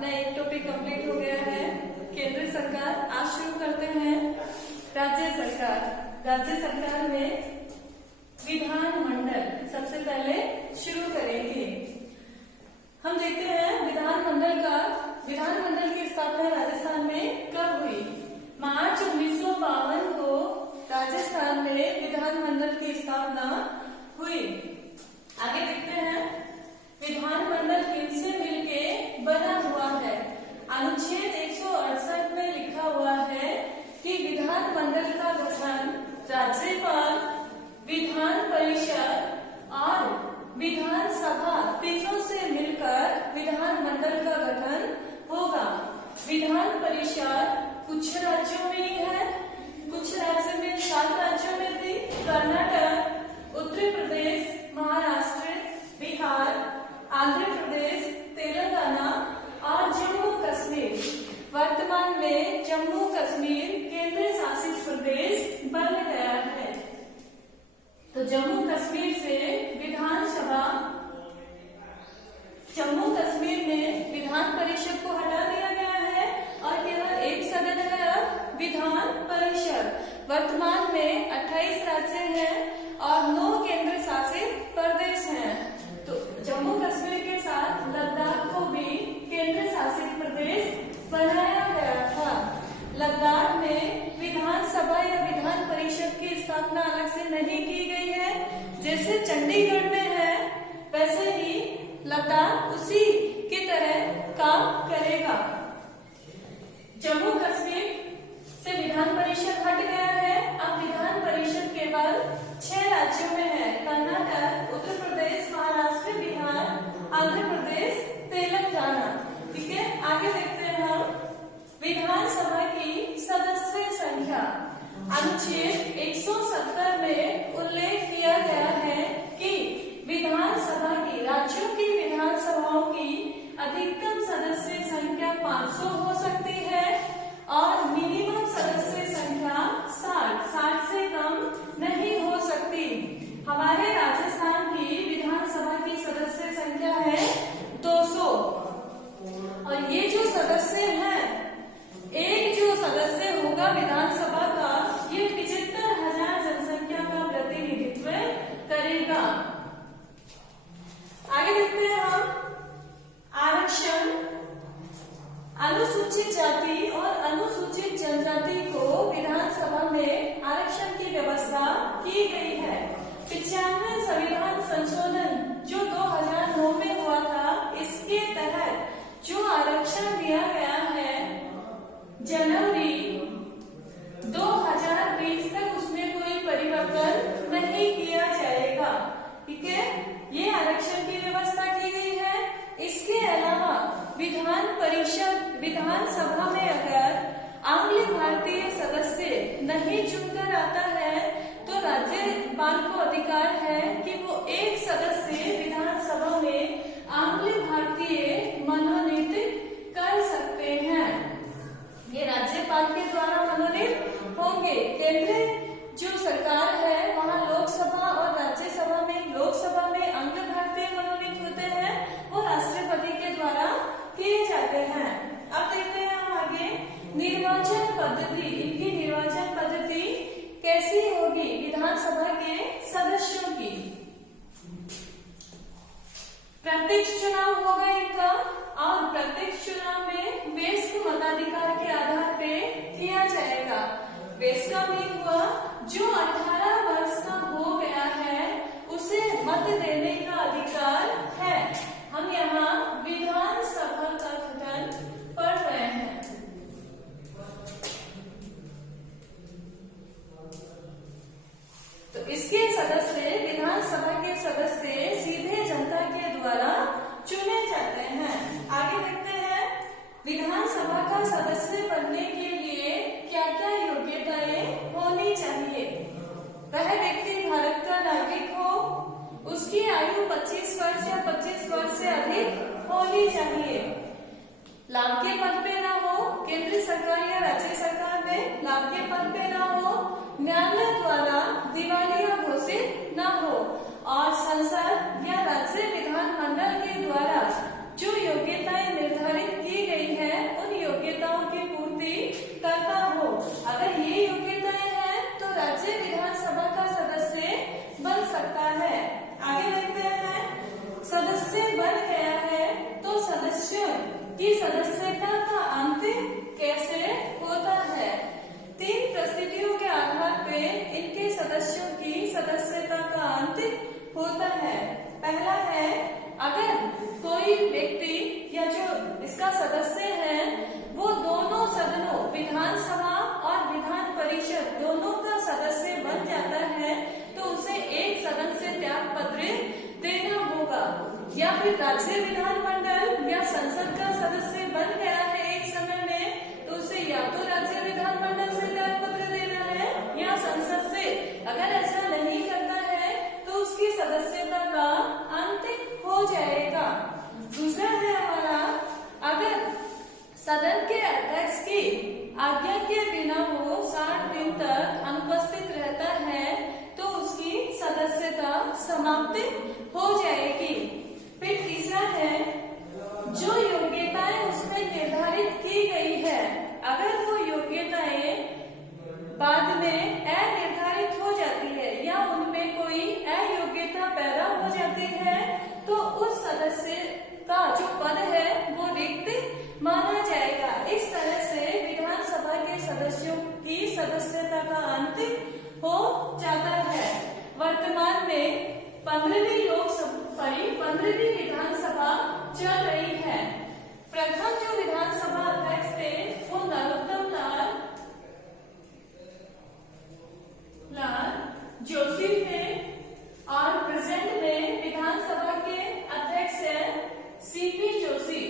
अपना एक topic complete हो गया है। केंद्र सरकार। आज शुरू करते हैं राज्य सरकार। राज्य सरकार में विधानमंडल सबसे पहले शुरू करेंगे। हम देखते हैं विधानमंडल की स्थापना राजस्थान में कब हुई। मार्च 1952 को राजस्थान में विधानमंडल की स्थापना हुई। आगे देखते हैं विधानमंडल किनसे मिलके बना हुआ है। अनुच्छेद 168 में लिखा हुआ है कि विधानमंडल का गठन राज्यपाल, विधान परिषद और विधानसभा तीनों से मिलकर विधानमंडल का गठन होगा। विधान परिषद कुछ राज्यों में ही है, कुछ राज्य में 7 राज्यों में थी। कर्नाटक, उत्तर प्रदेश, महाराष्ट्र, बिहार, आंध्र प्रदेश, तेलंगाना और जम्मू कश्मीर। वर्तमान में जम्मू कश्मीर केंद्र शासित प्रदेश बन गया है। तो जम्मू कश्मीर से विधानसभा, जम्मू कश्मीर में विधान परिषद को हटा दिया गया है और केवल एक सदन है विधान परिषद। वर्तमान में 28 राज्य हैं और 9 केंद्र शासित प्रदेश हैं। तो जम्मू कश्मीर के साथ लद्दाख को भी केंद्र शासित प्रदेश बनाया गया था। लद्दाख में विधानसभा या विधान परिषद की स्थापना अलग से नहीं की गई है। जैसे चंडीगढ़ में है वैसे ही लद्दाख उसी की तरह काम करेगा। जम्मू कश्मीर से विधान परिषद हट गया है। अब विधान परिषद केवल 6 राज्यों में है। कर्नाटक, उत्तर प्रदेश, महाराष्ट्र, बिहार, आंध्र प्रदेश, तेलंगाना। ठीक है, आगे देखते हैं हम विधानसभा की सदस्य संख्या। अनुच्छेद 170 में उल्लेख किया गया है कि विधानसभा की, राज्यों की विधानसभाओं की अधिकतम सदस्य संख्या 500 हो सकती है और मिनिमम सदस्य संख्या 60 से कम नहीं हो सकती। हमारे राजस्थान की विधानसभा की सदस्य संख्या है 200 और ये जो सदस्य हैं, एक जो सदस्य होगा विधानसभा का, ये 75,000 जनसंख्या का प्रतिनिधित्व करेगा। आगे देखते हैं हम आरक्षण। अनुसूचित जाति और अनुसूचित जनजाति को विधानसभा में आरक्षण की व्यवस्था की गई है। 95 संविधान संशोधन जो 2009 में हुआ था, इसके तहत जो आरक्षण दिया गया है जनवरी 2020 तक उसमें कोई परिवर्तन नहीं किया जाएगा। ठीक है, ये आरक्षण की व्यवस्था की गई है। इसके अलावा विधान परिषद, विधानसभा में अगर आंग्ल भारतीय सदस्य नहीं चुनकर आता है तो राज्यपाल को अधिकार है कि वो एक सदस्य विधानसभा में आंग्ल भारतीय मनोनीत कर सकते हैं। ये राज्यपाल के द्वारा मनोनीत होंगे। केंद्र जो सरकार है वहाँ लोकसभा और राज्यसभा में, लोकसभा में आंग्ल भारतीय मनोनीत होते हैं, वो राष्ट्रपति के द्वारा किए जाते हैं। अब देखते हैं हम आगे निर्वाचन पद्धति। इनकी निर्वाचन पद्धति कैसी होगी विधानसभा के सदस्यों की। प्रत्यक्ष चुनाव होगा इनका और प्रत्यक्ष चुनाव में वयस्क मताधिकार के आधार पे किया जाएगा। वयस्क का मीन हुआ जो 18 वर्ष का हो गया है उसे मत देने का अधिकार है। हम यहाँ विधानसभा का गठन पढ़ रहे हैं। तो इसके सदस्य, विधानसभा के सदस्य सीधे जनता के द्वारा चुने जाते हैं। आगे देखते हैं विधानसभा का सदस्य बनने के लिए क्या क्या योग्यताएं होनी चाहिए। वह व्यक्ति भारत का नागरिक हो, उसकी आयु 25 वर्ष या 25 वर्ष से अधिक होनी चाहिए, लाभ के पद पे ना हो, केंद्र सरकार या राज्य सरकार में लाभ के पद पे ना हो, न्यायालय द्वारा दिवालिया घोषित न हो और संसद या राज्य विधानमंडल के द्वारा जो योग्यताएं निर्धारित की गई सदस्यों की सदस्यता का अंत कैसे होता है? 3 परिस्थितियों के आधार पे इनके सदस्यों की सदस्यता का अंत होता है। पहला है, अगर कोई व्यक्ति या जो इसका सदस्य है वो दोनों सदनों विधानसभा और विधान परिषद दोनों का सदस्य बन जाता है तो उसे एक सदन से त्याग पत्र देना होगा। या फिर राज्य विधानमंडल या संसद का सदस्य बन गया है एक समय में तो उसे या तो राज्य विधानमंडल से त्याग पत्र देना है या संसद से। अगर ऐसा नहीं करता है तो उसकी सदस्यता का अंत हो जाएगा। दूसरा है हमारा, अगर सदन के अध्यक्ष की आज्ञा के बिना वो 60 दिन तक अनुपस्थित रहता है तो उसकी सदस्यता समाप्त हो जाएगी। फिर तीसरा है, जो योग्यताएं उसमें निर्धारित की गई है, अगर वो योग्यताएं बाद में अनिर्धारित हो जाती है या उनमें कोई अयोग्यता पैदा हो जाती है तो उस सदस्य का जो पद है वो रिक्त माना जाएगा। इस तरह से विधानसभा के सदस्यों की सदस्यता का अंत हो जाता है। वर्तमान में 15वीं विधानसभा चल रही है। प्रथम जो विधानसभा अध्यक्ष थे वो नरोत्तम लाल जोशी थे और प्रेजेंट में विधानसभा के अध्यक्ष है सीपी जोशी।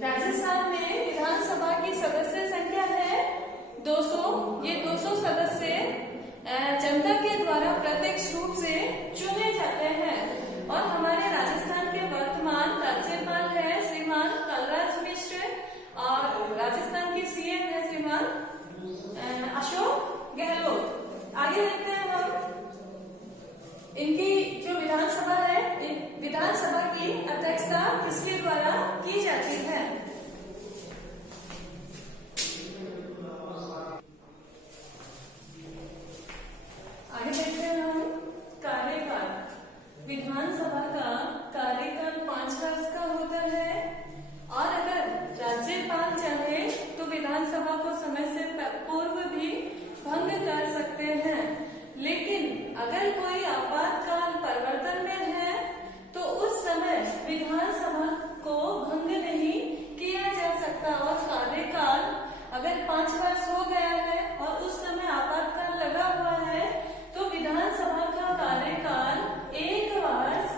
राजस्थान में विधानसभा की सदस्य संख्या है 200। ये 200 सदस्य जनता के द्वारा प्रत्यक्ष रूप से चुने जाते हैं और हमारे राजस्थान के वर्तमान राज्यपाल है श्रीमान कलराज मिश्र और राजस्थान के सीएम है श्रीमान अशोक गहलोत। आगे देखते हैं हम इनकी जो विधानसभा है, विधानसभा की अध्यक्षता किसके द्वारा की जाती है? आगे देखते हैं हम कार्यकाल। विधानसभा का कार्यकाल 5 वर्ष का होता है और अगर राज्यपाल चाहे तो विधानसभा को समय से पूर्व भी भंग कर सकते हैं। लेकिन अगर कोई आपातकाल परिवर्तन में है तो उस समय विधानसभा को भंग नहीं किया जा सकता और कार्यकाल अगर 5 वर्ष हो गया है और उस समय आपातकाल लगा हुआ है तो विधानसभा का कार्यकाल 1 वर्ष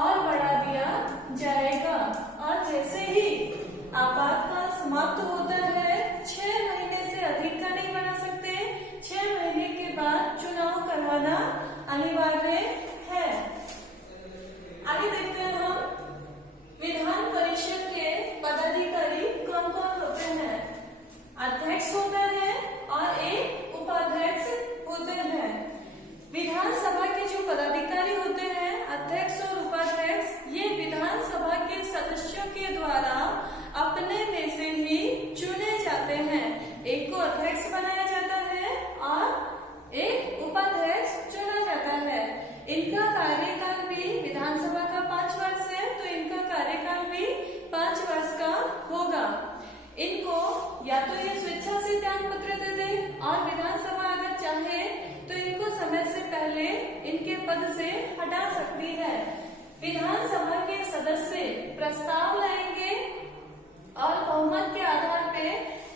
और बढ़ा दिया जाएगा। और जैसे ही आपातकाल समाप्त होता है 6 महीने से अधिक का नहीं बना सकते, 6 महीने के बाद चुनाव करवाना अनिवार्य है। आगे देखते हैं हम विधान परिषद के पदाधिकारी कौन कौन होते हैं। अध्यक्ष होते हैं और एक उपाध्यक्ष होते हैं। विधानसभा के जो पदाधिकारी होते हैं, अध्यक्ष और उपाध्यक्ष, ये विधानसभा के सदस्यों के द्वारा अपने में से ही चुने जाते हैं। एक को अध्यक्ष बनाया जाता है और एक उपाध्यक्ष चुना जाता है। इनका कार्यकाल भी विधानसभा का 5 वर्ष है तो इनका कार्यकाल भी 5 वर्ष का होगा। इनको या तो ये स्वेच्छा से त्याग पत्र दे दे और विधानसभा अगर चाहे तो इनको समय से पहले इनके पद से हटा सकती है। विधानसभा के सदस्य प्रस्ताव लाएंगे और बहुमत के आधार पे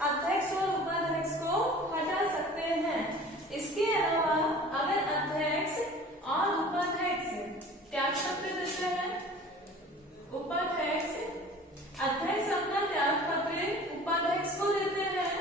अध्यक्ष और उपाध्यक्ष को हटा सकते हैं। इसके अलावा अगर अध्यक्ष और उपाध्यक्ष त्याग पत्र देते हैं, अध्यक्ष अपना त्याग पत्र उपाध्यक्ष को देते हैं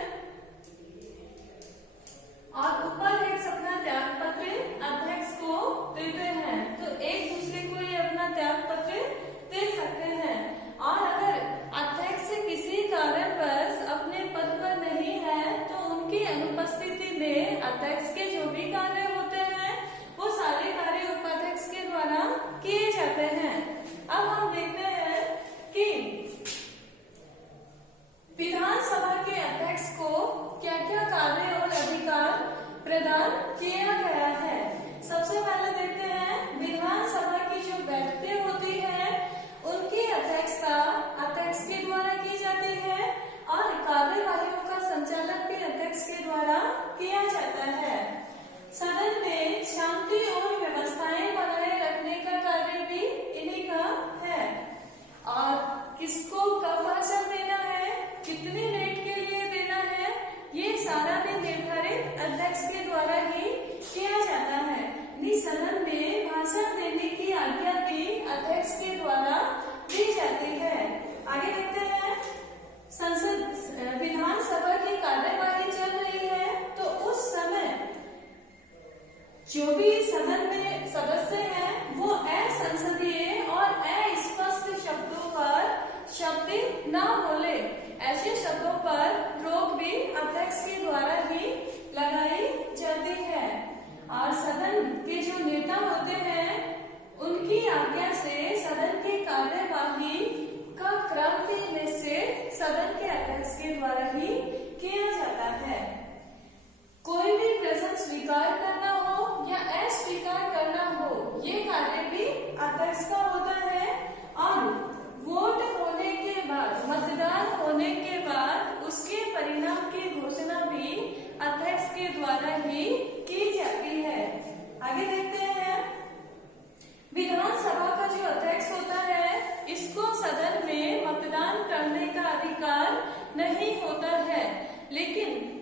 और उपाध्यक्ष अपना त्याग पत्र अध्यक्ष को देते हैं तो एक दूसरे को ये अपना त्याग पत्र दे सकते हैं। और अगर अध्यक्ष किसी कारणवश अपने पद पर नहीं है तो उनकी अनुपस्थिति में अध्यक्ष के जो भी कार्य होते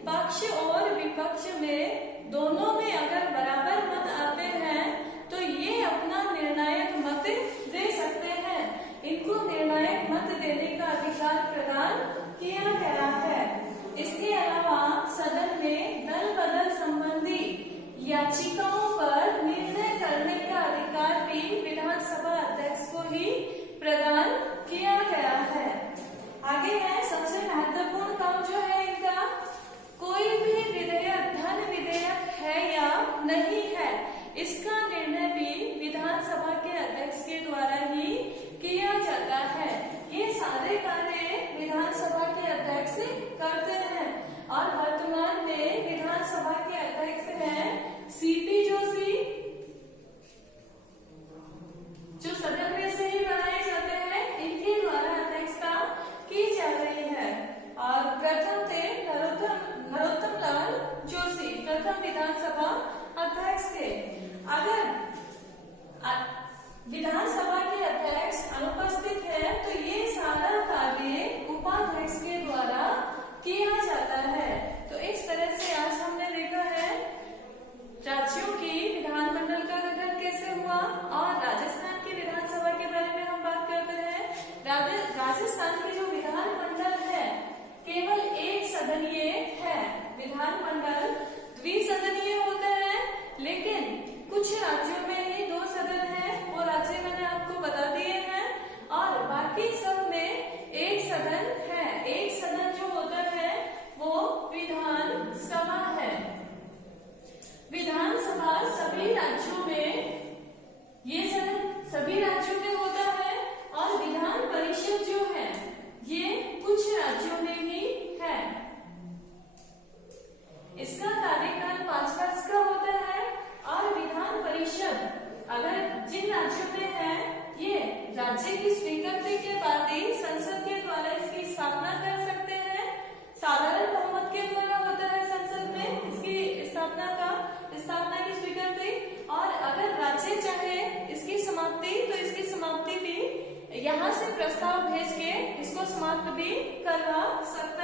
पक्ष और विपक्ष में दोनों में अगर बराबर मत आते हैं तो ये अपना निर्णायक मत दे सकते हैं। इनको निर्णायक मत देने का अधिकार प्रदान किया गया है। इसके अलावा सदन में दल बदल संबंधी याचिकाओं पर निर्णय करने का अधिकार भी विधानसभा अध्यक्ष को ही प्रदान किया गया है। आगे है सबसे महत्वपूर्ण काम जो है इनका, कोई भी विधेयक धन विधेयक है या नहीं है, इसका निर्णय भी विधानसभा के अध्यक्ष के द्वारा ही किया जाता है। ये सारे कार्य विधानसभा के अध्यक्ष करते हैं और वर्तमान में विधानसभा के अध्यक्ष हैं सीपी जोशी, जो सदन में से ही बनाए जाते हैं, इनके द्वारा अध्यक्षता की जा रही है। और प्रथम थे नरोत्तम लाल जोशी, प्रथम विधानसभा अध्यक्ष थे। अगर विधानसभा के अध्यक्ष अनुपस्थित है तो ये सारा कार्य उपाध्यक्ष के द्वारा किया जाता है। तो इस तरह से आज हमने देखा है राज्यों की विधानमंडल का गठन कैसे हुआ और राजस्थान की विधानसभा के बारे में हम बात करते हैं। राजस्थान की जो विधानमंडल है केवल एक सदनीय है। विधानमंडल द्विसदनीय होते हैं, लेकिन कुछ राज्यों में ही 2 सदन है, वो राज्य मैंने आपको बता दिए हैं, और बाकी सब में एक सदन है। एक सदन जो होता है वो विधानसभा है। विधानसभा सभी राज्यों में, ये सदन सभी राज्यों में होता है, और विधान परिषद जो है ये कुछ राज्यों में ही है। इसका कार्यकाल 5 वर्ष का होता है, और विधान परिषद अगर जिन राज्यों में है ये राज्य की स्वीकृति के बाद ही संसद के द्वारा इसकी स्थापना कर सकते हैं। साधारण बहुमत के द्वारा होता है संसद में इसकी स्थापना की स्वीकृति, और अगर राज्य चाहे इसकी समाप्ति तो इसकी समाप्ति भी यहाँ से प्रस्ताव भेज के इसको समाप्त भी करवा सकता